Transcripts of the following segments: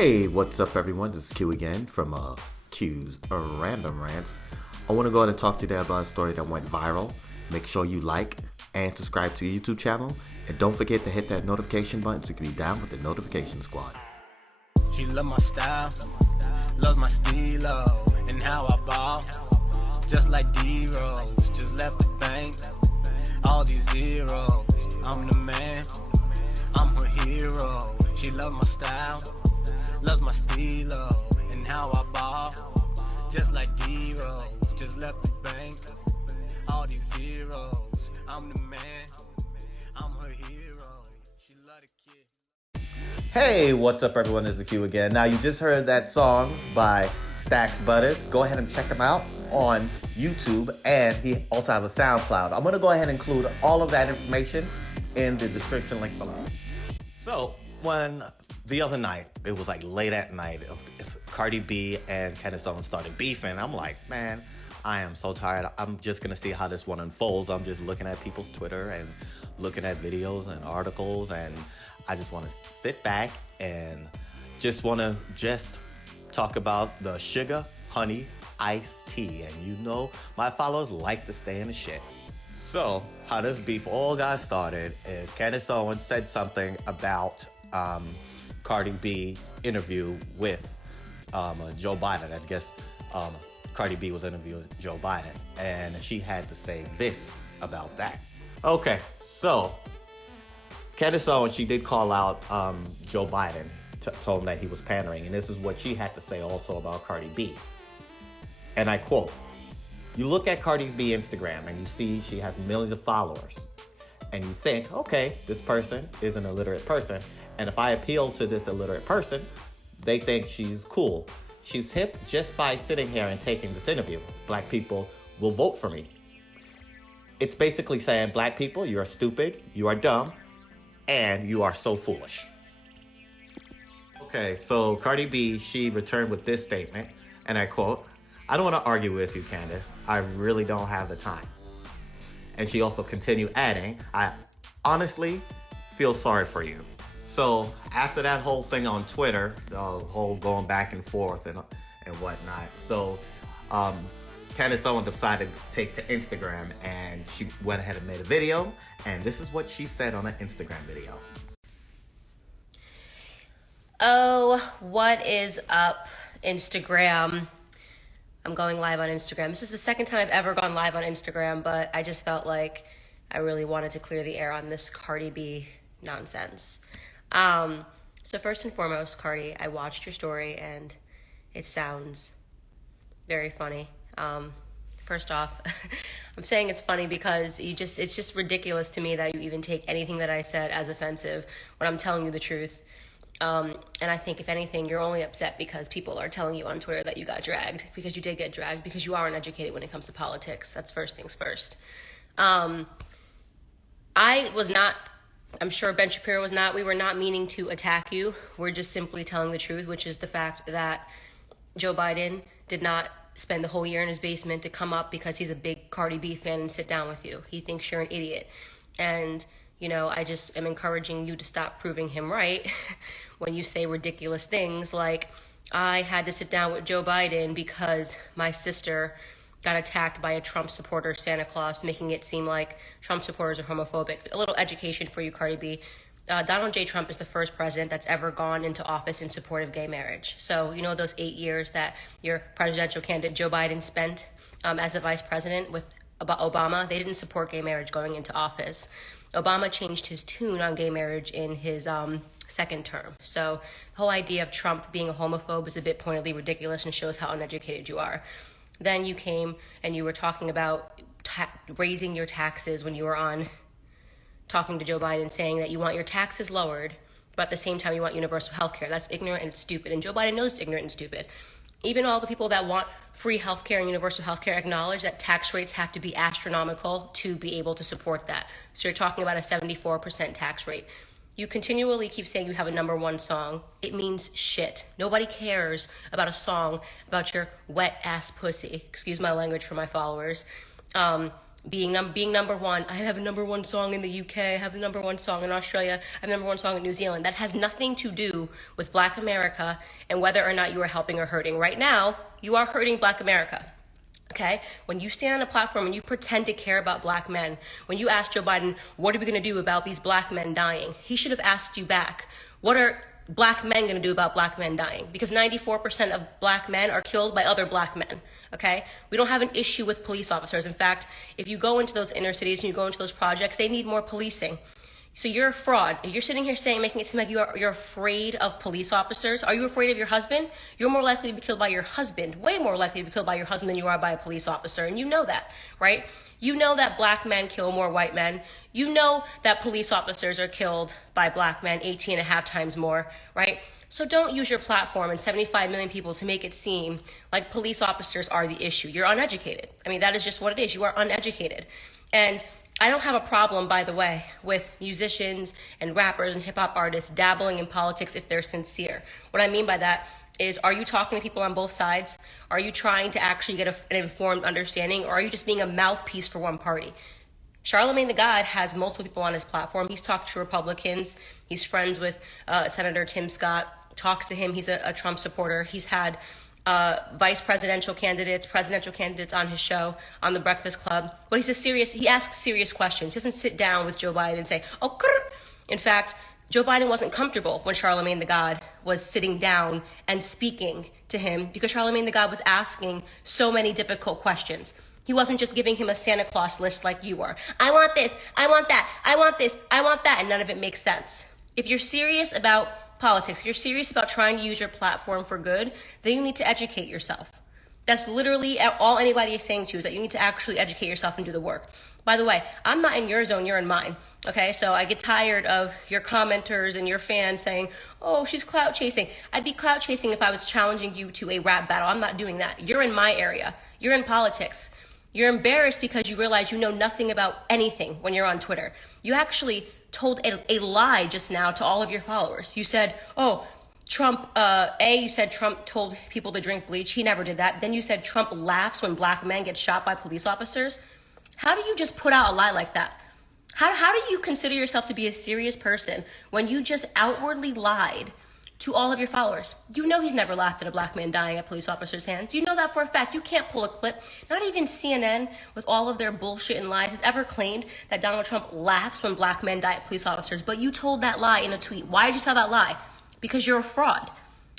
Hey, what's up everyone? This is Q again from Q's Random Rants. I want to go ahead and talk today about a story that went viral. Make sure you like and subscribe to the YouTube channel. And don't forget to hit that notification button so you can be down with the notification squad. She love my style, loves my stilo, and how I ball. Just like D-Rose, just left the bank. All these zeros, I'm the man, I'm her hero. She love my style, loves my stilo, and how I ball. Just like D-Rose, just left the bank. All these zeros, I'm the man, I'm her hero. She love the kid. Hey, what's up everyone? This is Q again. Now you just heard that song by stackz Butta. Go ahead and check him out on YouTube, and he also has a SoundCloud. I'm going to go ahead and include all of that information in the description link below. So, when the other night, it was like late at night, Cardi B and Candace Owens started beefing. I'm like, man, I am so tired. I'm just going to see how this one unfolds. I'm just looking at people's Twitter and looking at videos and articles, and I just want to sit back and just want to talk about the sugar, honey, iced tea. And you know, my followers like to stay in the shit. So, how this beef all got started is Candace Owens said something about Cardi B interview with Joe Biden. I guess Cardi B was interviewing Joe Biden, and she had to say this about that. Okay, so Candace Owens, she did call out Joe Biden, told him that he was pandering, and this is what she had to say also about Cardi B. And I quote, "You look at Cardi B Instagram and you see she has millions of followers, and you think, okay, this person is an illiterate person, and if I appeal to this illiterate person, they think she's cool. She's hip just by sitting here and taking this interview. Black people will vote for me." It's basically saying, black people, you are stupid, you are dumb, and you are so foolish. Okay, so Cardi B, she returned with this statement, and I quote, "I don't want to argue with you, Candace. I really don't have the time." And she also continued adding, "I honestly feel sorry for you." So after that whole thing on Twitter, the whole going back and forth and whatnot, so Candace Owens decided to take to Instagram, and she went ahead and made a video, and this is what she said on an Instagram video. Oh, what is up, Instagram? I'm going live on Instagram. This is the second time I've ever gone live on Instagram, but I just felt like I really wanted to clear the air on this Cardi B nonsense. So first and foremost, Cardi, I watched your story and it sounds very funny. First off, I'm saying it's funny because it's just ridiculous to me that you even take anything that I said as offensive when I'm telling you the truth. And I think if anything, you're only upset because people are telling you on Twitter that you got dragged, because you did get dragged, because you are uneducated when it comes to politics. That's first things first. I was not, I'm sure Ben Shapiro was not, we were not meaning to attack you. We're just simply telling the truth, which is the fact that Joe Biden did not spend the whole year in his basement to come up because he's a big Cardi B fan and sit down with you. He thinks you're an idiot. And you know, I just am encouraging you to stop proving him right when you say ridiculous things like, I had to sit down with Joe Biden because my sister got attacked by a Trump supporter, Santa Claus, making it seem like Trump supporters are homophobic. A little education for you, Cardi B. Donald J. Trump is the first president that's ever gone into office in support of gay marriage. So, you know, those 8 years that your presidential candidate Joe Biden spent as a vice president with Obama, they didn't support gay marriage going into office. Obama changed his tune on gay marriage in his second term. So the whole idea of Trump being a homophobe is a bit pointedly ridiculous and shows how uneducated you are. Then you came and you were talking about raising your taxes when you were on talking to Joe Biden, saying that you want your taxes lowered, but at the same time you want universal health care. That's ignorant and stupid. And Joe Biden knows it's ignorant and stupid. Even all the people that want free healthcare and universal healthcare acknowledge that tax rates have to be astronomical to be able to support that. So you're talking about a 74% tax rate. You continually keep saying you have a number one song. It means shit. Nobody cares about a song about your wet ass pussy. Excuse my language for my followers. being number one. I have a number one song in the UK. I have a number one song in Australia. I have a number one song in New Zealand. That has nothing to do with Black America and whether or not you are helping or hurting. Right now, you are hurting Black America. Okay? When you stand on a platform and you pretend to care about Black men, when you ask Joe Biden, what are we going to do about these Black men dying? He should have asked you back, what are Black men going to do about Black men dying? Because 94% of Black men are killed by other Black men. Okay? We don't have an issue with police officers. In fact, if you go into those inner cities and you go into those projects, they need more policing. So you're a fraud. You're sitting here saying, making it seem like you're afraid of police officers. Are you afraid of your husband? You're more likely to be killed by your husband, way more likely to be killed by your husband than you are by a police officer. And you know that, right? You know that Black men kill more white men. You know that police officers are killed by Black men 18 and a half times more, right? So don't use your platform and 75 million people to make it seem like police officers are the issue. You're uneducated. I mean, that is just what it is. You are uneducated. And I don't have a problem, by the way, with musicians and rappers and hip hop artists dabbling in politics if they're sincere. What I mean by that is, are you talking to people on both sides? Are you trying to actually get an informed understanding, or are you just being a mouthpiece for one party? Charlemagne the God has multiple people on his platform. He's talked to Republicans. He's friends with Senator Tim Scott, talks to him. He's a Trump supporter. He's had presidential candidates on his show, on The Breakfast Club. But he asks serious questions. He doesn't sit down with Joe Biden and say, oh, grr. In fact, Joe Biden wasn't comfortable when Charlemagne the God was sitting down and speaking to him because Charlemagne the God was asking so many difficult questions. He wasn't just giving him a Santa Claus list like you were. I want this, I want that, I want this, I want that, and none of it makes sense. If you're serious about politics, if you're serious about trying to use your platform for good, then you need to educate yourself. That's literally all anybody is saying to you, is that you need to actually educate yourself and do the work. By the way, I'm not in your zone, you're in mine. Okay, so I get tired of your commenters and your fans saying, oh, she's clout chasing. I'd be clout chasing if I was challenging you to a rap battle. I'm not doing that. You're in my area. You're in politics. You're embarrassed because you realize you know nothing about anything when you're on Twitter. You actually told a lie just now to all of your followers. You said, oh, you said Trump told people to drink bleach. He never did that. Then you said Trump laughs when Black men get shot by police officers. How do you just put out a lie like that? How do you consider yourself to be a serious person when you just outwardly lied to all of your followers? You know he's never laughed at a Black man dying at police officers' hands. You know that for a fact. You can't pull a clip. Not even CNN, with all of their bullshit and lies, has ever claimed that Donald Trump laughs when Black men die at police officers. But you told that lie in a tweet. Why did you tell that lie? Because you're a fraud.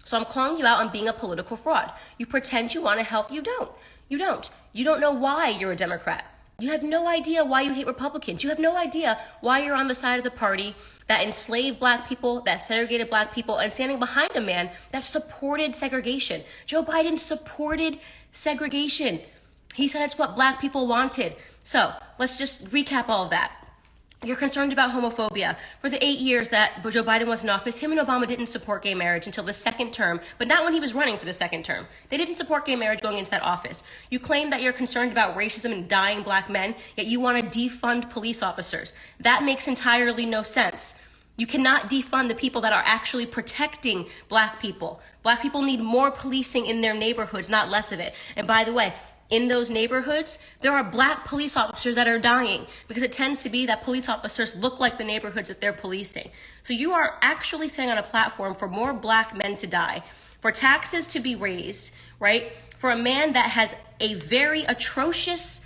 So I'm calling you out on being a political fraud. You pretend you want to help. You don't. You don't. You don't know why you're a Democrat. You have no idea why you hate Republicans. You have no idea why you're on the side of the party that enslaved Black people, that segregated Black people, and standing behind a man that supported segregation. Joe Biden supported segregation. He said it's what Black people wanted. So let's just recap all of that. You're concerned about homophobia. For the 8 years that Joe Biden was in office, him and Obama didn't support gay marriage until the second term, but not when he was running for the second term. They didn't support gay marriage going into that office. You claim that you're concerned about racism and dying Black men, yet you want to defund police officers. That makes entirely no sense. You cannot defund the people that are actually protecting Black people. Black people need more policing in their neighborhoods, not less of it. And by the way, in those neighborhoods, there are Black police officers that are dying because it tends to be that police officers look like the neighborhoods that they're policing. So you are actually standing on a platform for more Black men to die, for taxes to be raised, right? For a man that has a very atrocious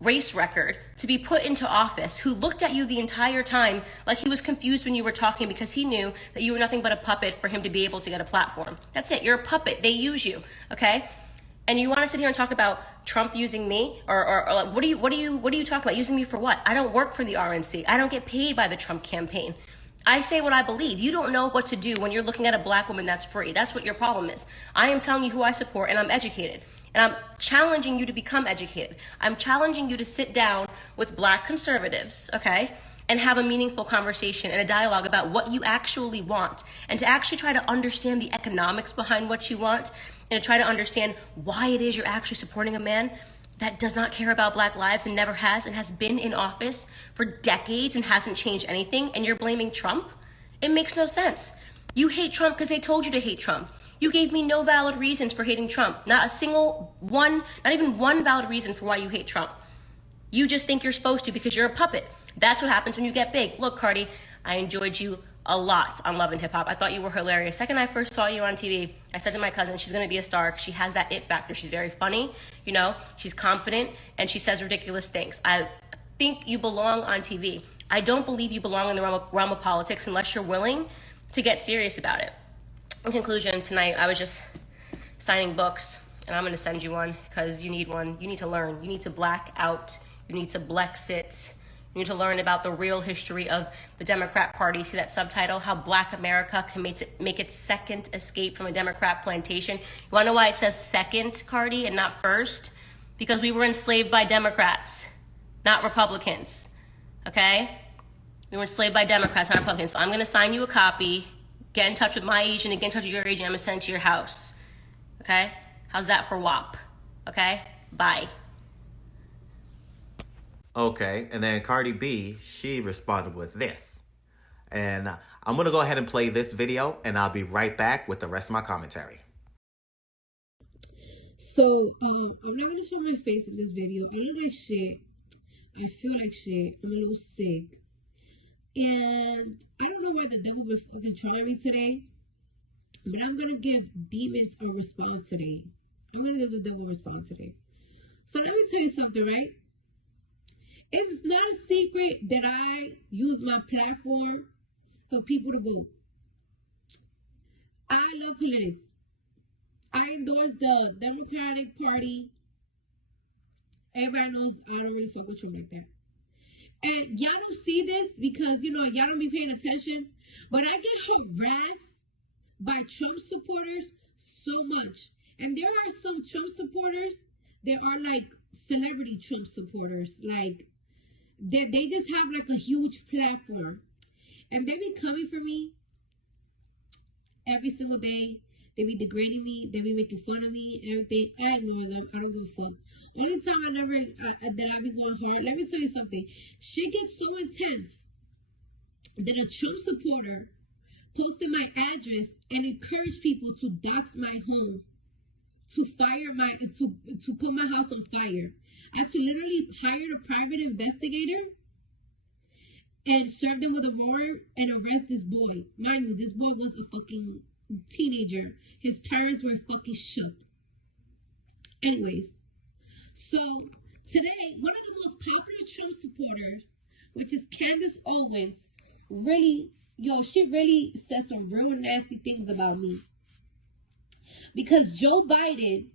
race record to be put into office, who looked at you the entire time like he was confused when you were talking because he knew that you were nothing but a puppet for him to be able to get a platform. That's it. You're a puppet. They use you. Okay? And you want to sit here and talk about Trump using me, or like, what are you talking about? Using me for what? I don't work for the RNC. I don't get paid by the Trump campaign. I say what I believe. You don't know what to do when you're looking at a Black woman that's free. That's what your problem is. I am telling you who I support, and I'm educated. And I'm challenging you to become educated. I'm challenging you to sit down with Black conservatives, okay, and have a meaningful conversation and a dialogue about what you actually want, and to actually try to understand the economics behind what you want, and to try to understand why it is you're actually supporting a man that does not care about Black lives and never has, and has been in office for decades and hasn't changed anything, and you're blaming Trump? It makes no sense. You hate Trump because they told you to hate Trump. You gave me no valid reasons for hating Trump. Not a single one, not even one valid reason for why you hate Trump. You just think you're supposed to because you're a puppet. That's what happens when you get big. Look, Cardi, I enjoyed you a lot on Love and Hip Hop. I thought you were hilarious. Second I first saw you on TV, I said to my cousin, she's gonna be a star. She has that it factor. She's very funny, you know, she's confident, and she says ridiculous things. I think you belong on TV. I don't believe you belong in the realm of politics unless you're willing to get serious about it. In conclusion, tonight I was just signing books, and I'm gonna send you one because you need one. You need to learn. You need to black out. You need to Blexit. You need to learn about the real history of the Democrat Party. See that subtitle? How Black America can make its second escape from a Democrat plantation. You wanna know why it says second, Cardi, and not first? Because we were enslaved by Democrats, not Republicans, okay? We were enslaved by Democrats, not Republicans. So I'm gonna sign you a copy, get in touch with my agent and get in touch with your agent. I'm gonna send it to your house, okay? How's that for WAP, okay? Bye. Okay, and then Cardi B, she responded with this. And I'm going to go ahead and play this video, and I'll be right back with the rest of my commentary. So, I'm not going to show my face in this video. I look like shit. I feel like shit. I'm a little sick. And I don't know why the devil been fucking trying me today. But I'm going to give demons a response today. I'm going to give the devil a response today. So let me tell you something, right? It's not a secret that I use my platform for people to vote. I love politics. I endorse the Democratic Party. Everybody knows I don't really fuck with Trump like that. And y'all don't see this because, you know, y'all don't be paying attention. But I get harassed by Trump supporters so much. And there are some Trump supporters that are like celebrity Trump supporters. Like, they just have like a huge platform. And they be coming for me every single day. They be degrading me. They be making fun of me and everything. I ignore them. I don't give a fuck. Only time that I be going hard. Let me tell you something. Shit gets so intense that a Trump supporter posted my address and encouraged people to dox my home, to put my house on fire. I had to literally hire a private investigator and serve them with a warrant and arrest this boy. Mind you, this boy was a fucking teenager. His parents were fucking shook. Anyways, so today, one of the most popular Trump supporters, which is Candace Owens, she really said some real nasty things about me. Because Joe Biden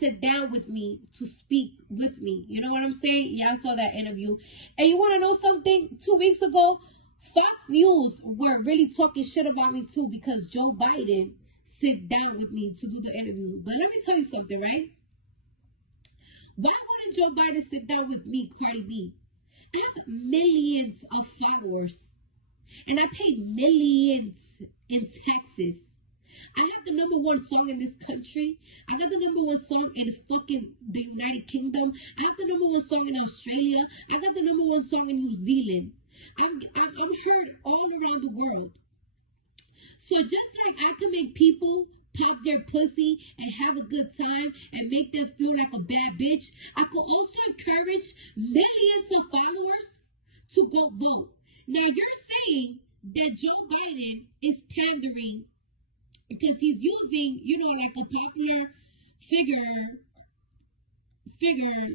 sat down with me to speak with me. You know what I'm saying? Y'all saw that interview. And you want to know something? 2 weeks ago, Fox News were really talking shit about me too because Joe Biden sat down with me to do the interview. But let me tell you something, right? Why wouldn't Joe Biden sit down with me, Cardi B? I have millions of followers. And I pay millions in taxes. I have the #1 song in this country. I got the #1 song in fucking the United Kingdom. I have the #1 song in Australia. I got the #1 song in New Zealand. I'm heard all around the world. So just like I can make people pop their pussy and have a good time and make them feel like a bad bitch, I could also encourage millions of followers to go vote. Now you're saying that Joe Biden is pandering because he's using, you know, like a popular figure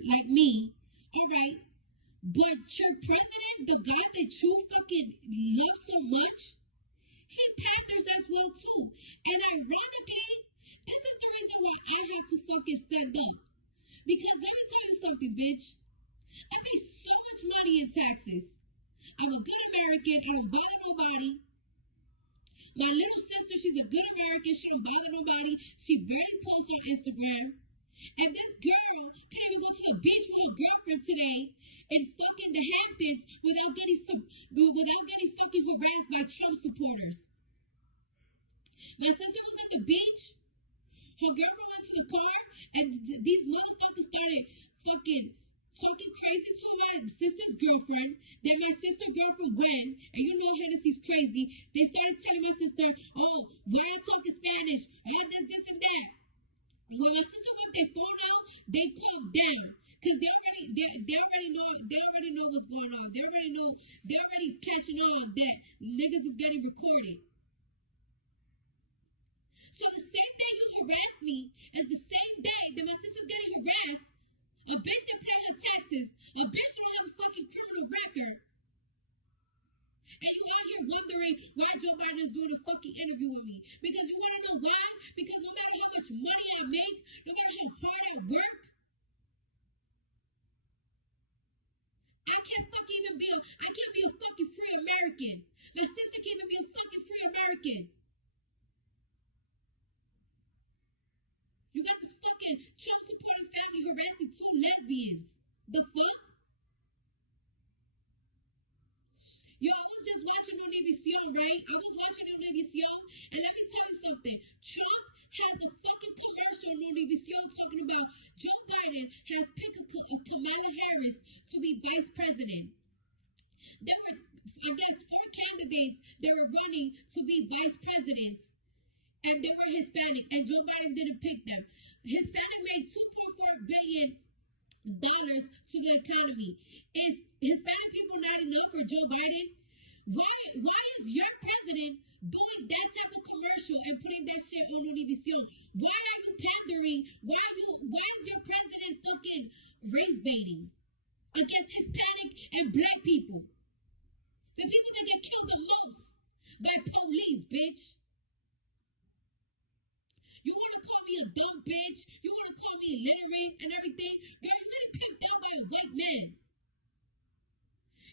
like me, all right? But your president, the guy that you fucking love so much, he panders as well too. And ironically, this is the reason why I have to fucking stand up. Because let me tell you something, bitch. I pay so much money in taxes. I'm a good American. I don't bother nobody. My little sister, she's a good American. She don't bother nobody. She barely posts on Instagram. And this girl can't even go to the beach with her girlfriend today in fucking the Hamptons without getting fucking harassed by Trump supporters. My sister was at the beach. Her girlfriend went to the car, and these motherfuckers started fucking talking crazy to my sister's girlfriend. Then my sister's girlfriend went, and you know Hennessy's crazy. They started telling my sister, oh, why are you talking Spanish? Oh, this, and that. When my sister whipped their phone out, they calmed down. Cause they already know what's going on. They're already catching on that niggas is getting recorded. So the same day you harass me is the same day that my sister's getting harassed. A bitch that pay her taxes, a bitch that don't have a fucking criminal record. And you out here wondering why Joe Biden is doing a fucking interview with me. Because you want to know why? Because no matter how much money I make, no matter how hard I work, I can't be a fucking free American. My sister can't even be a fucking free American. You got this fucking Trump supporting family harassing 2 lesbians. The fuck? Yo, I was just watching Univision, right? I was watching Univision, and let me tell you something. Trump has a fucking commercial on Univision talking about Joe Biden has picked a Kamala Harris to be vice president. There were, I guess, 4 candidates that were running to be vice presidents, and they were Hispanic, and Joe Biden didn't pick them. Hispanic made $2.4 billion to the economy. Is Hispanic people not enough for Joe Biden? Why is your president doing that type of commercial and putting that shit on Univision? Why are you pandering? Why is your president fucking race baiting against Hispanic and black people? The people that get killed the most by police, bitch. You want to call me a dumb bitch? You want to call me illiterate and everything? Girl, you're getting pimped out by a white man.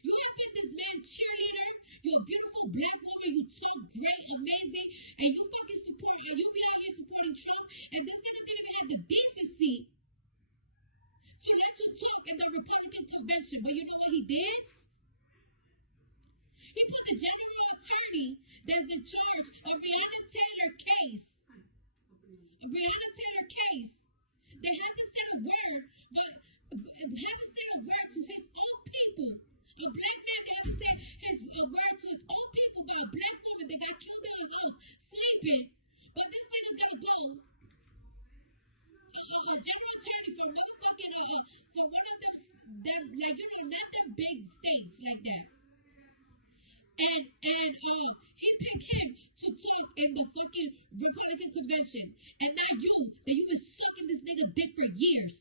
You have been this man's cheerleader. You're a beautiful black woman. You talk great, amazing, and you fucking support. And you be out here supporting Trump. And this nigga didn't even have the decency to let you talk at the Republican convention. But you know what he did? He put the general attorney that's in charge of Breonna Taylor case. They haven't said a word, to his own people. A black man that haven't said a word to his own people about a black woman that got killed in her house sleeping. But this nigga's gonna go. A general attorney for motherfucking for one of them like not them big states like that. And he picked him to talk in the fucking Republican convention. And now that you've been sucking this nigga dick for years.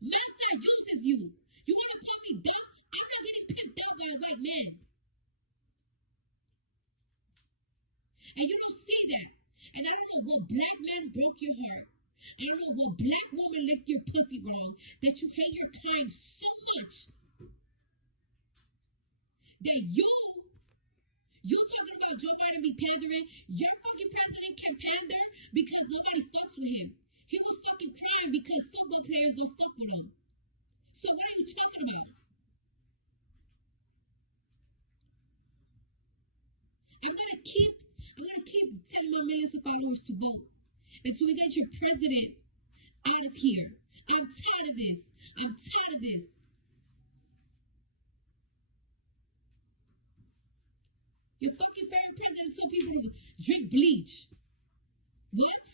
Massa uses you. You want to call me dumb? I'm not getting pimped out by a white man. And you don't see that. And I don't know what black man broke your heart. I don't know what black woman licked your pussy wrong that you hate your kind so much that you talking about Joe Biden be pandering. Your fucking president can pander because nobody fucks with him. He was fucking crying because football players don't fuck with him. So what are you talking about? I'm gonna keep telling my millions of followers to vote until we get your president out of here. I'm tired of this. Your fucking favorite president told people to drink bleach. What?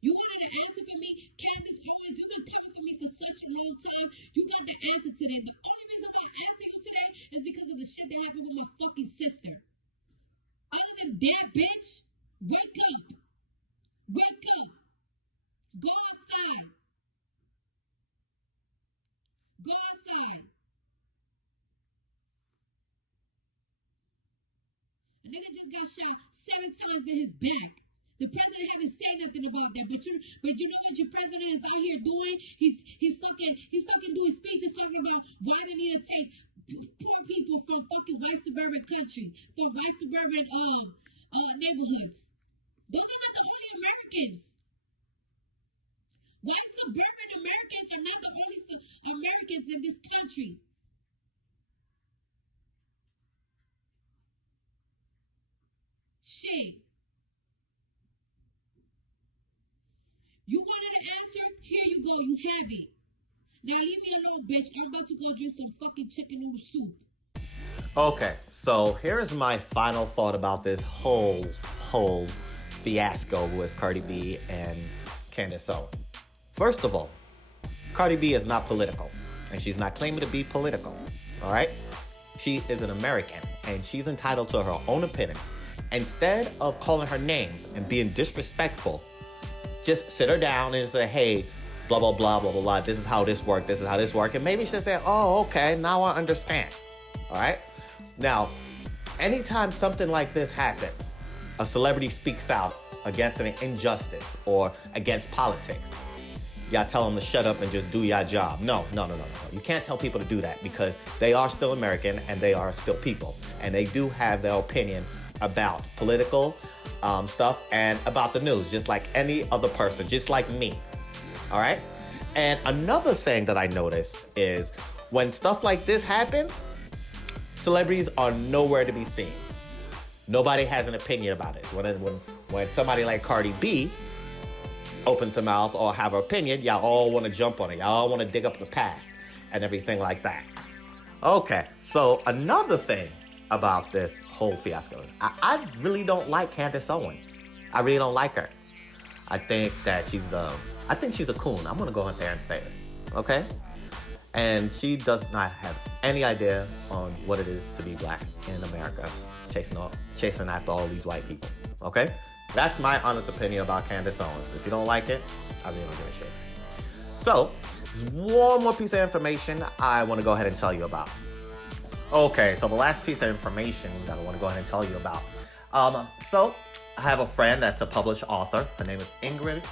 You wanted an answer from me? Candace Owens, you've been coming for me for such a long time. You got the answer today. The only reason I'm going to answer you today is because of the shit that happened with my fucking sister. Other than that, bitch, wake up. Wake up. Go outside. Go outside. A nigga just got shot 7 times in his back. The president haven't said nothing about that, but you know what your president is out here doing? He's fucking doing speeches talking about why they need to take poor people from fucking white suburban country, from white suburban neighborhoods. Those are not the only Americans. White suburban Americans are not the only Americans in this country. Shit. You wanted an answer? Here you go. You have it. Now leave me alone, bitch. I'm about to go drink some fucking chicken noodle soup. Okay, so here's my final thought about this whole fiasco with Cardi B and Candace Owens. First of all, Cardi B is not political, and she's not claiming to be political, all right? She is an American, and she's entitled to her own opinion. Instead of calling her names and being disrespectful, just sit her down and say, hey, blah, blah, blah, blah, blah, blah. This is how this works. This is how this works. And maybe she'll say, oh, okay, now I understand. All right? Now, anytime something like this happens, a celebrity speaks out against an injustice or against politics, y'all tell them to shut up and just do your job. No. You can't tell people to do that because they are still American and they are still people. And they do have their opinion about political stuff and about the news, just like any other person, just like me. All right? And another thing that I notice is when stuff like this happens, celebrities are nowhere to be seen. Nobody has an opinion about it. When somebody like Cardi B opens her mouth or have her opinion, y'all all want to jump on it. Y'all all want to dig up the past and everything like that. Okay, so another thing about this whole fiasco, I really don't like Candace Owens. I really don't like her. I think that she's a coon. I'm gonna go out there and say it, okay? And she does not have any idea on what it is to be black in America, chasing after all these white people, okay? That's my honest opinion about Candace Owens. If you don't like it, I really don't give a shit. So, there's one more piece of information I want to go ahead and tell you about. Okay, so the last piece of information that I want to go ahead and tell you about. So, I have a friend that's a published author. Her name is Ingrid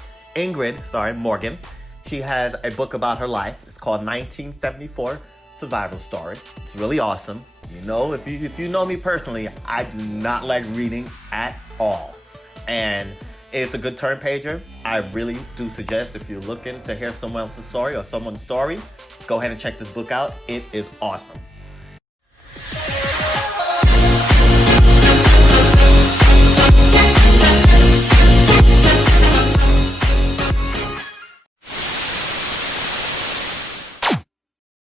Morgan. She has a book about her life. It's called 1974 Survival Story. It's really awesome. You know, if you know me personally, I do not like reading at all. And it's a good turn pager. I really do suggest if you're looking to hear someone else's story or someone's story, go ahead and check this book out. It is awesome.